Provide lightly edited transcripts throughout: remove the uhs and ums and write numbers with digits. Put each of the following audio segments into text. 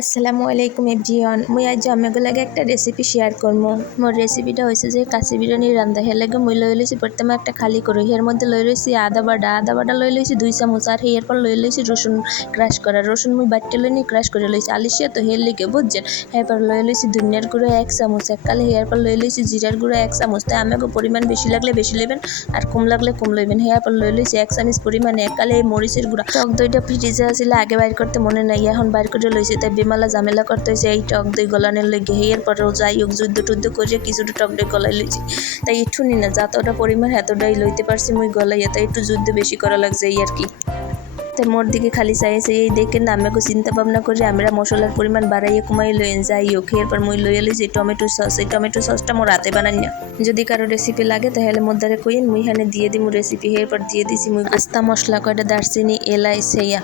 আসসালামু আলাইকুম এভরিওয়ান। মুই আজ আপনাদের লাগে একটা রেসিপি শেয়ার করবো। মোর রেসিপিটা হয়েছে যে কাশি বিরিয়ানি রান্ধা। হের লাগে মুই লই লইছি প্রথমে একটা খালি করো, এর মধ্যে লই লইছি আদা বাটা লই লইছি 2 চামচ, আর এরপর লই লইছি রসুন ক্রাশ করা। রসুন মুই বাটতে লইনি ক্রাশ করে লইছি আলিশিয়া তো হের লিগে বুঝছেন। এরপর লই লইছি ধনিয়ার গুঁড়ো 1 চামচ এককালে, এরপর লই লইছি জিরার গুঁড়ো 1 চামচ। তাই আমাকে পরিমাণ বেশি লাগলে বেশি লইবেন আর কম লাগলে কম লইবেন। এরপর লই লইছি 1 চামচ পরিমাণে এককালে মরিচের গুঁড়া। টক দইটা ফ্রিজে আছিল আগে বাইর করতে মনে নাই, এখন বাইর করে লইছি। তাই বেমালা ঝামেলা করতে হয়েছে এই টক দই গলানোর লেগে। এরপরেও যাই হোক যুদ্ধ টুদ্ধ করে কিছুটা টক দই গলাই লইছি। তাই একটু নি না যতটা পরিমাণ এতটাই লইতে পারছি মুই গলাইয়া, তাই একটু যুদ্ধ বেশি করা লাগছে এই আর কি। তাই মোর দিকে খালি চাইছে এই দেখে না আমাকে চিন্তা ভাবনা করে আমরা মশলার পরিমাণ বাড়াইয়ে কমাই লইন যাই হোক। এরপর মুই লইয়া লইছি টমেটো সস। এই টমেটো সসটা মোর হাতে বানাই না, যদি কারো রেসিপি লাগে তাহলে মোদ্দারে কইন মুই এখানে দিয়ে দিমু রেসিপি। এরপর দিয়ে দিছি মুই আস্তা মশলা কয়টা দারচিনি এলাই সেইয়া।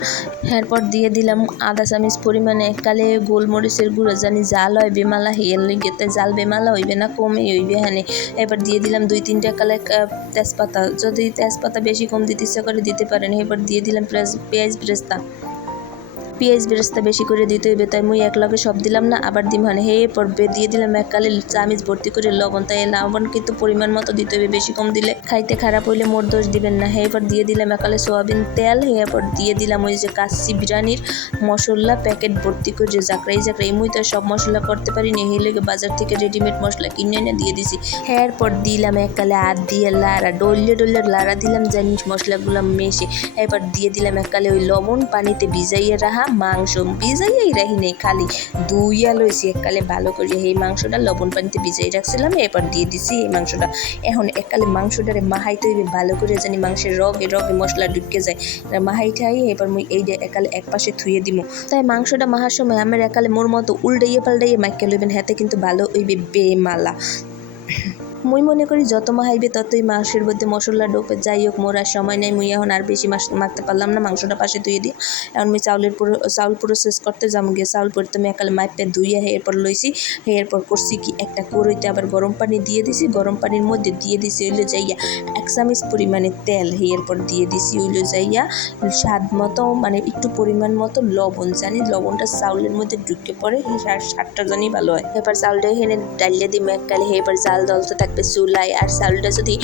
এরপর দিয়ে দিলাম আধা চামচ পরিমাণে এককালে গোলমরিচের গুঁড়ো, জানি জাল হয় বেমালা হেয়ার লিগে, তাই জাল বেমালা হইবে না কমই হইবে হ্যানে। এবার দিয়ে দিলাম 2-3টা কালে তেজপাতা, যদি তেজপাতা বেশি কম দিতে ইচ্ছা করে দিতে পারেন। এবার দিয়ে দিলাম পেঁয়াজ বেরেস্তা বেশি করে দিতে হইবে, তাই মুই এক লগে সব দিলাম না, আবার দিম হানে। এরপর দিয়ে দিলাম এককালে চামচ ভর্তি করে লবণ। তাই লবণ কিন্তু পরিমাণ মতো দিতে হইবে, বেশি কম দিলে খাইতে খারাপ হইলে মোর দোষ দিবেন না। এরপর দিয়ে দিলাম এককালে সোয়াবিন তেল। এরপর দিয়ে দিলাম ওই যে কাচ্চি বিরিয়ানির মশলা প্যাকেট ভর্তি করে জাকরাই মুই তো সব মশলা করতে পারি না, এই লেগে বাজার থেকে রেডিমেড মশলা কিনে এনে দিয়ে দিছি। এরপর দিলাম এককালে হাত দিয়ে লাড়া ডলে লাড়া দিলাম জানি মশলাগুলো মেশে। এবার দিয়ে দিলাম এককালে ওই লবণ পানিতে ভিজাইয়ে রাখা মাংস, ভিজাইয়াই রাখি নেই খালি ধুইয়া লইছি এককালে ভালো করে। এই মাংসটা লবণ পানিতে ভিজাই রাখছিলাম, এরপর দিয়ে দিছি এই মাংসটা। এখন এককালে মাংসটারে মাহাইতে হইবে ভালো করে, জানি মাংসের রগে মশলা ঢুকে যায়। মাহাইটাই এবার মুই এইটা একালে এক পাশে থুয়ে দিমু। তাই মাংসটা মাহার সময় আমার একালে মোর মতো উল্টাইয়ে পাল্টাইয়ে মাইকে লইবেন, হাতে কিন্তু ভালো হইবে বেমালা। মুই মনে করি যত মাহাইবে ততই মাংসের মধ্যে মশলা ঢোকে। যাই হোক মোর আর সময় নেই, মুই এখন আর বেশি মাখতে পারলাম না, মাংসটা পাশে ধুয়ে দিয়ে এখন মুই চাউল প্রসেস করতে যাবো গিয়ে। চাউল প্রথমে একালে মাইপে ধুইয়া এরপর লইছি। এরপর করছি কি একটা কড়াইতে আবার গরম পানি দিয়ে দিছি, গরম পানির মধ্যে দিয়ে দিছি হইলো যাইয়া 1 চামচ পরিমাণে তেল। এরপর দিয়ে দিছি হইলো যাইয়া স্বাদ মতো মানে একটু পরিমাণ মতো লবণ, জানি লবণটা চাউলের মধ্যে ঢুকে পড়ে স্বাদটা জানি ভালো হয়। এবার চাউলটা এখানে ডালিয়ে দিম এককালে। এবার জাল দলতে থাকবে চুলায়, আর চাউলটা যদি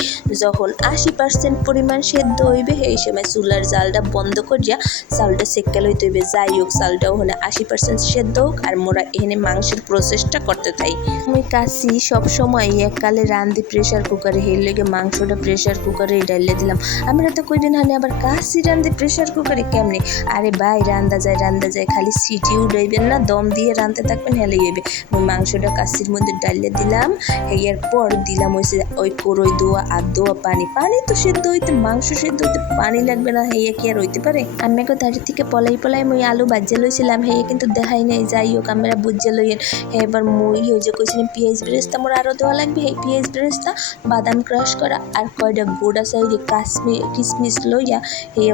যখন 80% পরিমাণ সেদ্ধ হইবে এই সময় চুলার জালটা বন্ধ করিয়া চাউলটা সেক্কা লইতে হইবে। যাই হোক চাউলটা ওখানে 80% সেদ্ধ হোক আর মোরা এখানে মাংসের প্রসেসটা করতে থাই। আমি কাশি সবসময় এককালে রান্ধি প্রেশার কুকারে, হের লেগে মাংসটা প্রেশার কুকারে ডালিয়ে দিলাম। আমরা তো কইবেন হানে আবার কাশি রান্ধি প্রেশার কুকারে কেমনে? আরে ভাই রান্ধা যায়, খালি সিটি উড়াইবেন না, দম দিয়ে রাঁধতে থাকবেন হেলেই হইবে। আমি মাংসটা কাশির মধ্যে ডালিয়ে দিলাম। এরপর দিলাম ওই করই দোয়া আর দোয়া পানি তো সেদ্ধ হইতে মাংস সেদ্ধ হইতে পানি লাগবে না, হেয়ে কি আর হইতে পারে? আমি দাঁড়ি থেকে পলাই মুই আলু বাজ্যে লইছিলাম, হেয়ে কিন্তু দেখাই নাই। যাই হোক আমরা বুঝে লইয়েন। এবার মুই ওই যে কইছিলাম পেঁয়াজ বেরেস্তা মোর আরও দেওয়া লাগবে, এই পেঁয়াজ বেরেস্তা বাদাম ক্রাশ করা আর কয়টা গোড়া সাইডে কিশমিশ লইয়া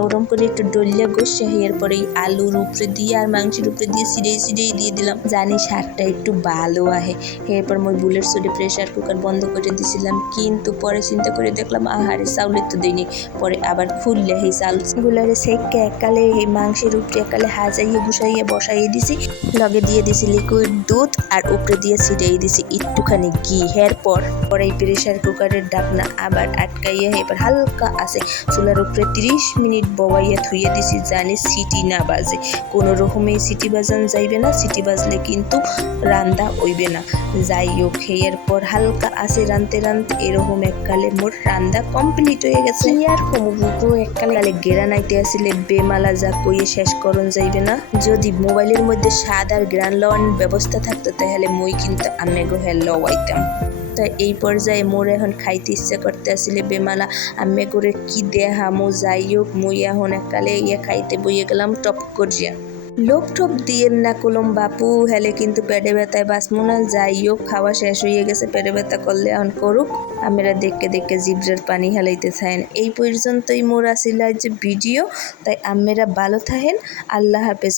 ওরম করে একটু ডলিয়া গোসে এরপরে এই আলুর উপরে দিয়ে আর মাংসের উপরে দিয়ে সিডেই দিয়ে দিলাম, জানি স্বাদটা একটু ভালো আহে। এরপর মুই বুলেট সুডে প্রেশার কুকার বন্ধ করে দিছিলাম, কিন্তু পরে চিন্তা করে দেখলাম আহারে চাউলের তো দিইনি। পরে আবার খুললে এই চাউলগুলারে সেকে এককালে এই মাংসের উপরে এককালে হাজাইয়ে গুছাইয়ে বসাইয়ে দিছি, লগে দিয়ে দিছি লিকুইড দুধ আর উপরে দিয়ে ছিটাই দিছি একটুখানি ঘি। এরপর এই প্রেশার কুকারের ঢাকনা আবার আটকাইয়া এবার হালকা আছে চুলার উপরে 30 মিনিট ববাইয়া থুইয়ে দিছি, জানি সিটি না বাজে। কোনো রকমেই সিটি বাজান যাইবে না, সিটি বাজলে কিন্তু রান্দা হইবে না। যাই হোক এরপর হালকা আছে রানতে এরকম এককালে মোর রান্দা কমপ্লিট হয়ে গেছে। আর কমবুকো এককালে গেরা নাইতে আসলে বেমালা যা কইয়ে শেষ করন যাইবে না। যদি মোবাইলের মধ্যে স্বাদ আর গ্রান লওয়ানোর ব্যবস্থা থাকতো তাহলে মই কিন্তু আমেগো লওয়াইতাম। তাই এই পর্যায়ে মোর এখন খাইতে ইচ্ছা করতে আসলে বেমালা আমি করে কি দেহামো। যাই হোক মুই এখন এককালে খাইতে বইয়ে গেলাম টপ করিয়া। লোক ঠোপ দিয়েন না কলম বাপু, হেলে কিন্তু পেটে ব্যথায় বাঁচমু না। যাই হোক খাওয়া শেষ হয়ে গেছে, পেটে ব্যথা করলে এখন করুক, আমরা দেখে জিব্রার পানি হেলাইতে থাকেন। এই পর্যন্তই মোর আসিল আজ ভিডিও, তাই আমরা ভালো থাকেন। আল্লাহ হাফেজ।